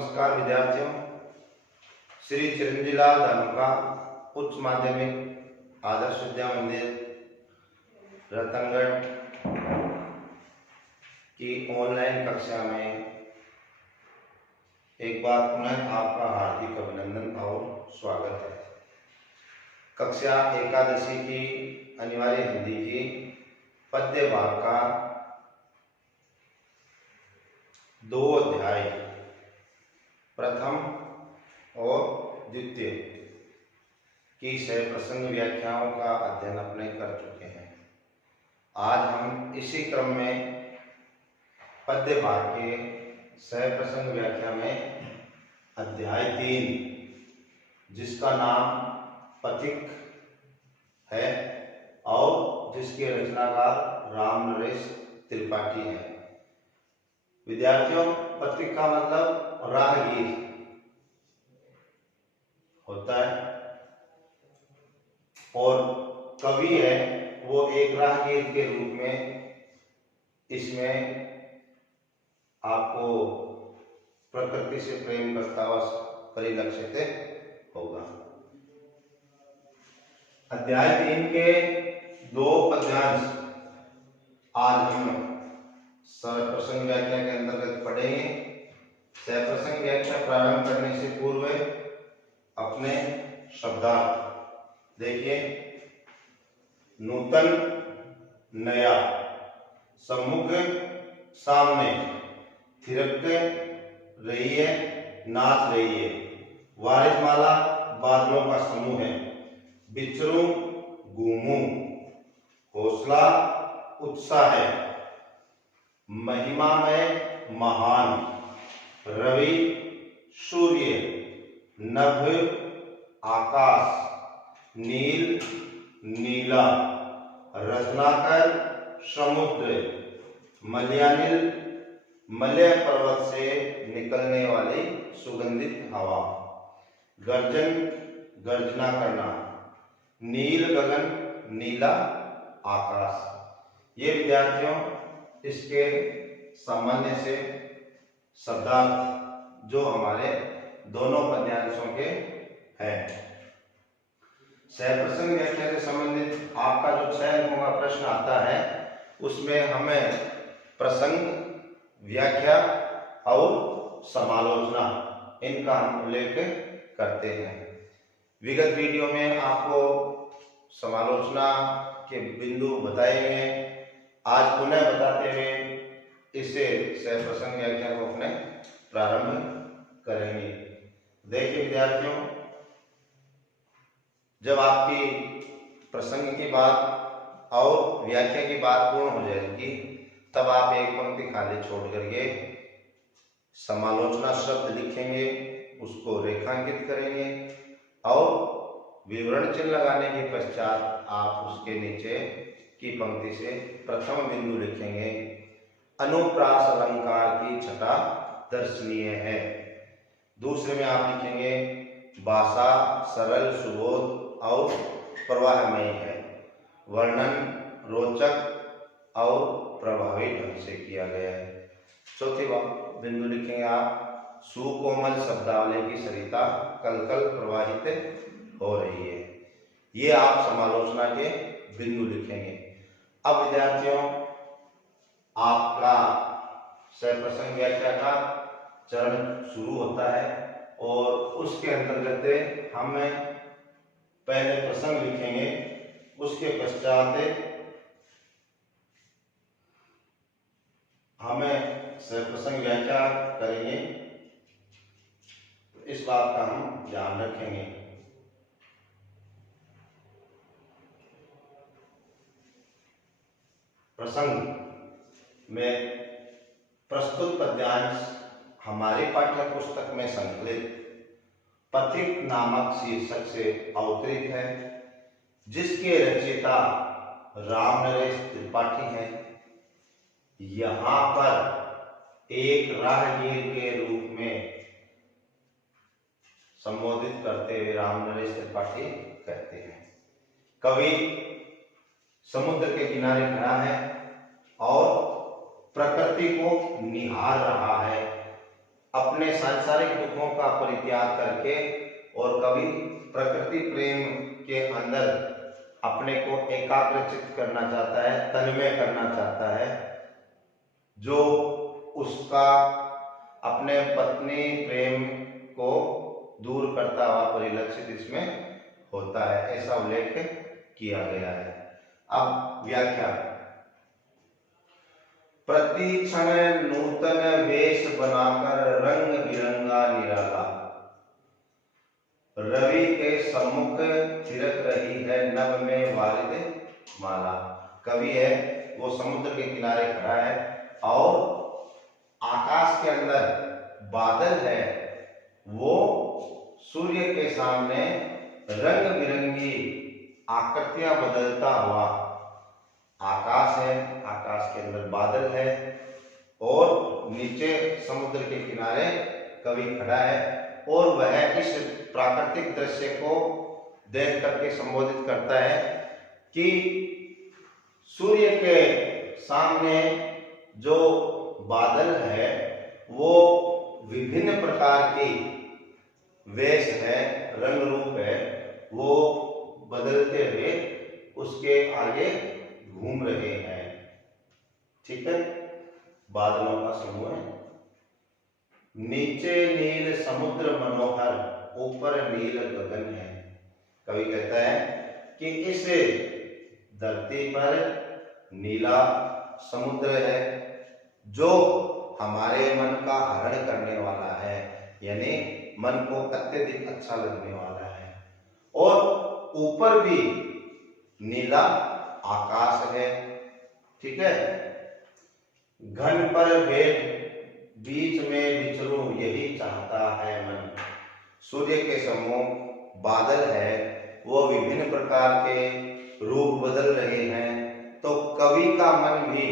नमस्कार विद्यार्थियों, श्री चिरंजीलाल धानुका उच्च माध्यमिक आदर्श विद्या मंदिर रतनगढ़ की ऑनलाइन कक्षा में एक बार पुनः आपका हार्दिक अभिनंदन और स्वागत है। कक्षा एकादशी की अनिवार्य हिंदी की पद्य भाग का 2 अध्याय प्रथम और द्वितीय की सह प्रसंग व्याख्याओं का अध्ययन अपने कर चुके हैं। आज हम इसी क्रम में पद्य भाग के सह प्रसंग व्याख्या में अध्याय 3 जिसका नाम पथिक है और जिसके रचनाकार राम नरेश त्रिपाठी है। विद्यार्थियों, पथिक का मतलब राहगीर होता है और कवि है वो एक राहगीर के रूप में इसमें आपको प्रकृति से प्रेम करता हुआ परिलक्षित होगा। अध्याय 3 के 2 पद्यांश आज हम प्रसंग व्याख्या के अंतर्गत पढ़ेंगे। सह प्रसंग व्याख्या प्रारंभ करने से पूर्व अपने शब्दार्थ देखिए। नूतन, नया, सम्मुख, सामने, थिरकते रही है, नाच रही है, वारिसमाला बादलों का समूह है, बिछरूं घूमूं, हौसला उत्साह है, महिमामय महान, रवि सूर्य, नभ आकाश, नील नीला, रत्नाकर समुद्र, मलयानिल मलय पर्वत से निकलने वाली सुगंधित हवा, गर्जन गर्जना करना, नील गगन नीला आकाश। ये विद्यार्थियों इसके सामान्य से शब्दार्थ जो हमारे दोनों पद्यांशों के हैं। सह प्रसंग व्याख्या से संबंधित आपका जो 6 अंकों का प्रश्न आता है उसमें हमें प्रसंग, व्याख्या और समालोचना इनका हम उल्लेख करते हैं। विगत वीडियो में आपको समालोचना के बिंदु बताए गए, आज पुनः बताते हुए इसे सह प्रसंग व्याख्या को अपने प्रारंभ करेंगे। देखिए विद्यार्थियों, जब आपकी प्रसंग की बात और व्याख्या की बात पूर्ण हो जाएगी तब आप एक पंक्ति खाली छोड़ करके समालोचना शब्द लिखेंगे, उसको रेखांकित करेंगे और विवरण चिन्ह लगाने के पश्चात आप उसके नीचे की पंक्ति से प्रथम बिंदु लिखेंगे। अनुप्रास अलंकार की छटा दर्शनीय है। दूसरे में आप लिखेंगे भाषा सरल, सुबोध और प्रवाहमयी है, वर्णन रोचक और प्रभावी ढंग से किया गया है। चौथी बिंदु लिखेंगे आप सुकोमल शब्दावली की सरिता कलकल प्रवाहित हो रही है। ये आप समालोचना के बिंदु लिखेंगे। अब विद्यार्थियों, आपका सह प्रसंग व्याख्या का चरण शुरू होता है और उसके अंतर्गत हम पहले प्रसंग लिखेंगे, उसके पश्चात हमें सह प्रसंग व्याख्या करेंगे। इस बात का हम ध्यान रखेंगे। प्रसंग में प्रस्तुत पद्यांश हमारी पाठ्य पुस्तक में संकलित पथिक नामक शीर्षक से अवतरित है, जिसके रचयिता राम नरेश त्रिपाठी हैं। यहाँ पर एक राहगीर के रूप में संबोधित करते हुए राम नरेश त्रिपाठी कहते हैं। कवि समुद्र के किनारे खड़ा है और प्रकृति को निहार रहा है अपने सांसारिक दुखों का परित्याग करके और कवि प्रकृति प्रेम के अंदर अपने को एकाग्रचित्त करना चाहता है, तन्मय करना चाहता है, जो उसका अपने पत्नी प्रेम को दूर करता हुआ परिलक्षित इसमें होता है, ऐसा उल्लेख किया गया है। अब व्याख्या। प्रतिक्षण नूतन वेश बनाकर रंग बिरंगा निराला, रवि के सम्मुख थिरक रही है नभ में वारिद माला। कवि है वो समुद्र के किनारे खड़ा है और आकाश के अंदर बादल है, वो सूर्य के सामने रंग बिरंगी आकृतियां बदलता हुआ आकाश है, आकाश के अंदर बादल है और नीचे समुद्र के किनारे कवि खड़ा है और वह इस प्राकृतिक दृश्य को देख करके संबोधित करता है कि सूर्य के सामने जो बादल है वो विभिन्न प्रकार की वेश है, रंग रूप है, वो बदलते हुए उसके आगे घूम रहे हैं। ठीक है, बादलों का समूह है। नीचे नील समुद्र मनोहर, ऊपर नील गगन है। कवि कहता है कि इस धरती पर नीला समुद्र है जो हमारे मन का हरण करने वाला है, यानी मन को अत्यधिक अच्छा लगने वाला है, और ऊपर भी नीला आकाश है। ठीक है, घन पर भेद बीच में विचरूं यही चाहता है मन। सूर्य के सम्मुख बादल है, वो विभिन्न प्रकार के रूप बदल रहे हैं, तो कवि का मन भी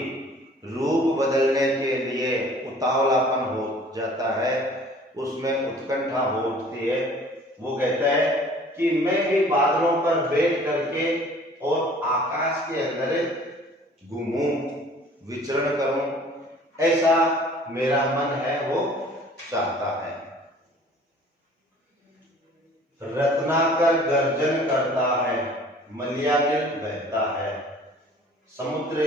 रूप बदलने के लिए उतावलापन हो जाता है, उसमें उत्कंठा हो उठती है। वो कहता है कि मैं भी बादलों पर बैठ करके और आकाश के अंदर घूमूं, विचरण करूं, ऐसा मेरा मन है वो चाहता है। रत्नाकर गर्जन करता है, मलयागिल बहता है। समुद्र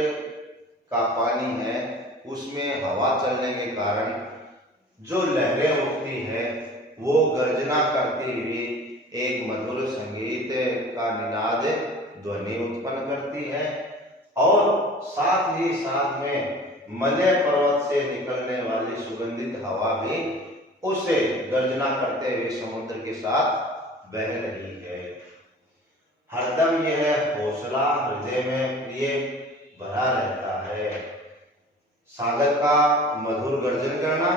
का पानी है, उसमें हवा चलने के कारण जो लहरें उठती है वो गर्जना करती हुई एक मधुर संगीत का निनाद ध्वनि उत्पन्न करती है, और साथ ही साथ में मलय पर्वत से निकलने वाली सुगंधित हवा भी उसे गर्जना करते हुए समुद्र के साथ बह रही है। हरदम यह हौसला हृदय में प्रिय भरा रहता है। सागर का मधुर गर्जन करना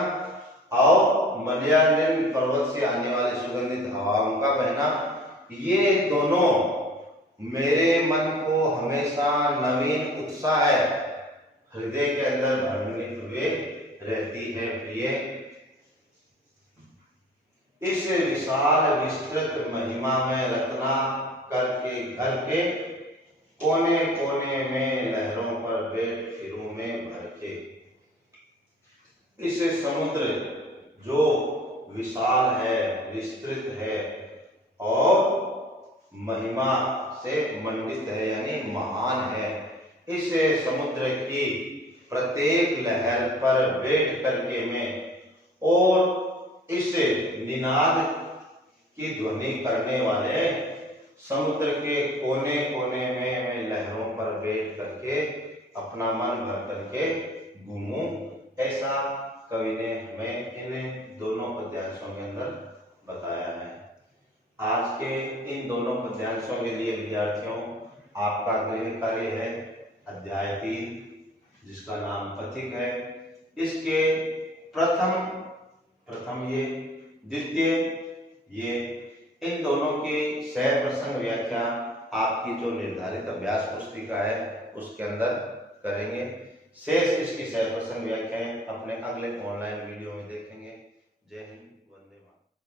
और मलयालिन पर्वत से आने वाली सुगंधित हवाओं का बहना, ये दोनों मेरे मन को हमेशा नवीन उत्साह हृदय के अंदर भरने हुए रहती है प्रिय। इस विशाल विस्तृत महिमा में रत्ना करके घर के कोने कोने में लहरों पर बैठ फिरूं में भर के। इस समुद्र जो विशाल है, विस्तृत है और महिमा से मंडित है, यानी महान है, इस समुद्र की प्रत्येक लहर पर बैठ करके मैं और इस निनाद की ध्वनि करने वाले समुद्र के कोने कोने में मैं लहरों पर बैठ करके अपना मन भर करके घूमूं, ऐसा कवि ने हमें इन दोनों पद्यांशों के अंदर बताया है। आज के इन दोनों पद्यांशों के लिए विद्यार्थियों आपका गृह कार्य है अध्याय 3, जिसका नाम पथिक है। इसके प्रथम ये, द्वितीय ये, इन दोनों की सह प्रसंग व्याख्या आपकी जो निर्धारित अभ्यास पुस्तिका है उसके अंदर करेंगे। शेष इसकी सह प्रसंग व्याख्याएं अपने अगले ऑनलाइन वीडियो में देखेंगे।